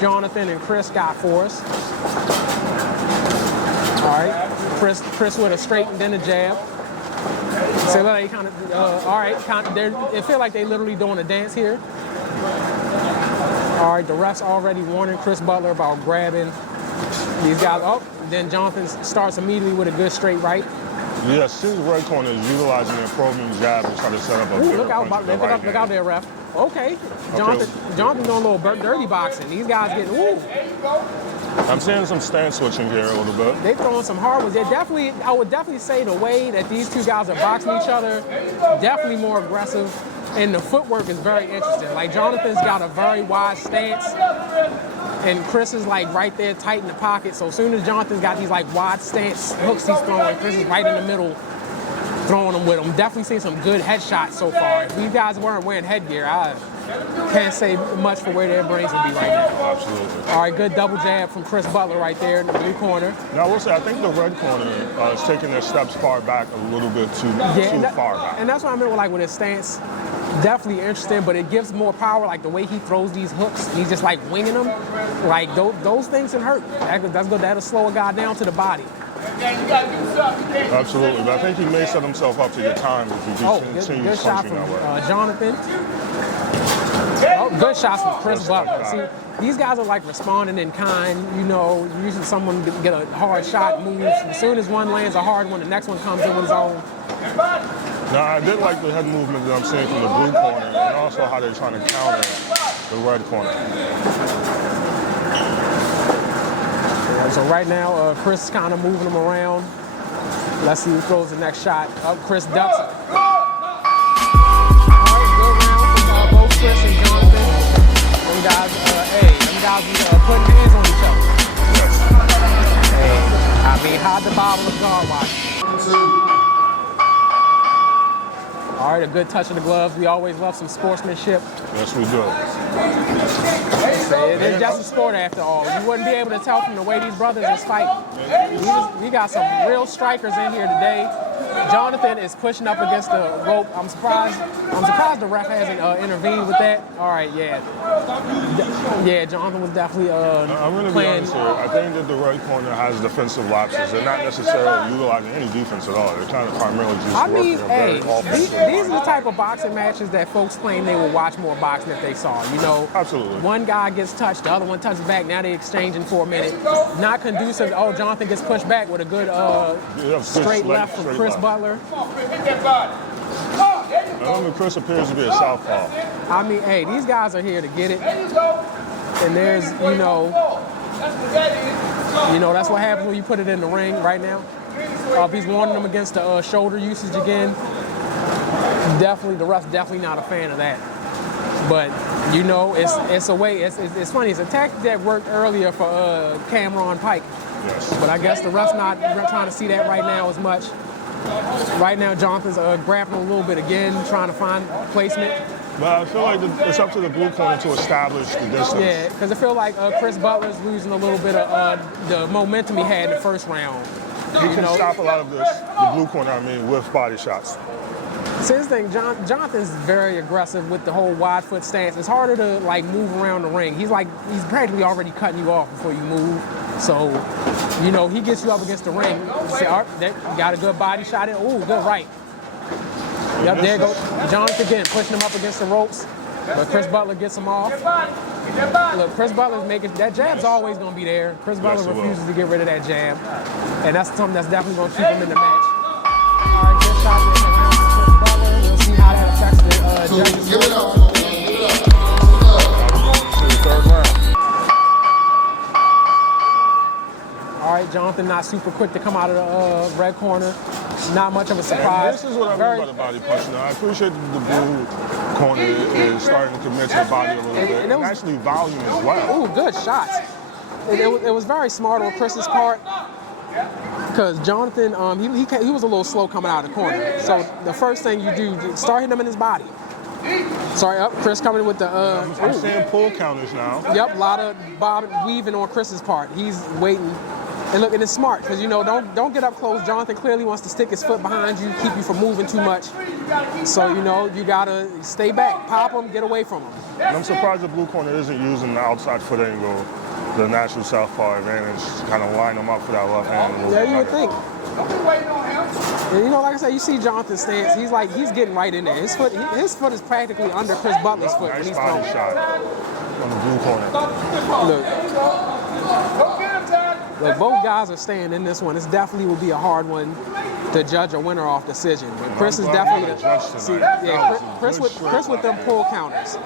Johnathan and Chris got for us. All right, Chris with a straight and then a jab. So like kind of, all right, it feel like they literally doing a dance here. All right, the ref's already warning Chris Butler about grabbing these guys up. Then Johnathan starts immediately with a good straight right. Yeah, since red corner is utilizing the probing jab and trying to set up a look out there, ref. Okay, Johnathan doing a little dirty boxing. These guys getting, I'm seeing some stance switching here a little bit. They throwing some hard ones. I would definitely say the way that these two guys are boxing each other, definitely more aggressive. And the footwork is very interesting. Like Johnathan's got a very wide stance, and Chris is like right there tight in the pocket. So as soon as Johnathan's got these like wide stance hooks he's throwing, Chris is right in the middle throwing them with him. Definitely seeing some good headshots so far. If these guys weren't wearing headgear, I can't say much for where their brains would be right now. Absolutely. All right, good double jab from Chris Butler right there in the blue corner. Now I will say, I think the red corner is taking their steps far back a little bit too far back. And that's what I meant with his stance. Definitely interesting, but it gives more power, like the way he throws these hooks. He's just like winging them. Like those things can hurt. That's good. That'll slow a guy down to the body. Absolutely, but I think he may set himself up to get time if he continues good shot punching from that way. Johnathan. Good shots from Chris Butler. See, these guys are like responding in kind. Usually someone get a hard shot, moves. As soon as one lands a hard one, the next one comes in with his own. Now, I did like the head movement that I'm seeing from the blue corner, and also how they're trying to counter the red corner. So right now, Chris is kind of moving him around. Let's see who throws the next shot. Up, Chris ducks. All right, good round from both Chris and Johnathan. Them guys be putting hands on each other. Yes. Hey, I mean, hide the Bible of God watch. All right, a good touch of the gloves. We always love some sportsmanship. Yes, we do. It is just a sport after all. You wouldn't be able to tell from the way these brothers is fighting. We got some real strikers in here today. Johnathan is pushing up against the rope. I'm surprised the ref hasn't intervened with that. All right, yeah, Johnathan was definitely I'm going to be honest here. I think that the red corner has defensive lapses. They're not necessarily utilizing any defense at all. They're trying to primarily just work in a very offensive these are the type of boxing matches that folks claim they will watch more boxing if they saw. Absolutely. One guy gets touched, the other one touches back. Now they're exchanging for a minute. Not conducive. Oh, Johnathan gets pushed back with a good straight left from Chris Butler. Chris appears to be a southpaw. I mean, hey, these guys are here to get it. And there's, that's what happens when you put it in the ring right now. If he's warning them against the shoulder usage again, the ref's definitely not a fan of that. But, it's a way, it's funny. It's a tactic that worked earlier for Cameron Pike. Yes. But I guess the ref's not trying to see that right now as much. Right now, Jonathan's grappling a little bit again, trying to find placement. But I feel like it's up to the blue corner to establish the distance. Yeah, because I feel like Chris Butler's losing a little bit of the momentum he had in the first round. He can stop a lot of the blue corner, with body shots. See, this thing, Jonathan's very aggressive with the whole wide foot stance. It's harder to move around the ring. He's practically already cutting you off before you move. So, he gets you up against the ring. You say, all right, got a good body shot in. Ooh, good right. Yep, there goes Johnathan again, pushing him up against the ropes. But Chris Butler gets him off. Look, Chris Butler's that jab's always going to be there. Chris Butler refuses to get rid of that jab. And that's something that's definitely going to keep him in the match. All right, good shot in the round from Chris Butler. We'll see how that affects the judges. Give it up. Third round. All right, Johnathan not super quick to come out of the red corner. Not much of a surprise. This is what I mean by the body punch. Now, I appreciate the blue corner is starting to commit to the body a little bit. And actually volume as well. Ooh, good shots. It was very smart on Chris's part. Because Johnathan, he was a little slow coming out of the corner. So the first thing you do, start hitting him in his body. Sorry, Chris coming with the... I'm seeing pull counters now. Yep, a lot of bob weaving on Chris's part. He's waiting. And look, and it's smart because don't get up close. Johnathan clearly wants to stick his foot behind you, keep you from moving too much. So you gotta stay back, pop him, get away from him. And I'm surprised the blue corner isn't using the outside foot angle, the natural southpaw advantage, to kind of line him up for that left hand. Yeah, you would think. And like I said, you see Jonathan's stance. He's getting right in there. His foot is practically under Chris Butler's foot when he's throwing. Nice body shot on the blue corner. Look, both guys are staying in this one. This definitely will be a hard one to judge a winner off decision. But Chris is definitely Chris with them pull counters.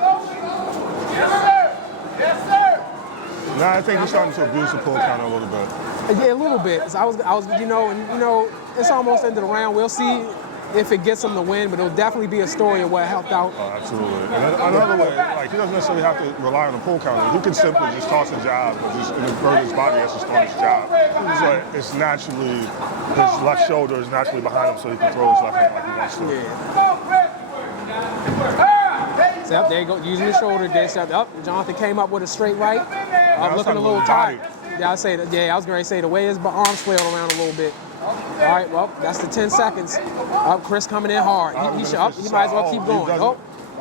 No, I think he's starting to abuse the pull counter a little bit. Yeah, a little bit. So I was, it's almost into the round. We'll see if it gets him the win, but it'll definitely be a story of what helped out. Oh, absolutely. And another way, he doesn't necessarily have to rely on the pull counter. He can simply just toss a jab or just invert his body as he's throwing his jab. So it's naturally, his left shoulder is naturally behind him, so he can throw his left hand like he wants to. Yeah. So, there you go, using his shoulder dish. Johnathan came up with a straight right. Looking a little tired. Yeah, I was going to say the way his arms flailed around a little bit. All right, well, that's the 10 seconds. Chris coming in hard. He might as well keep going.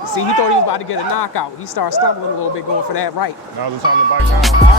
See, he thought he was about to get a knockout. He started stumbling a little bit going for that right. Now's the time to bite down.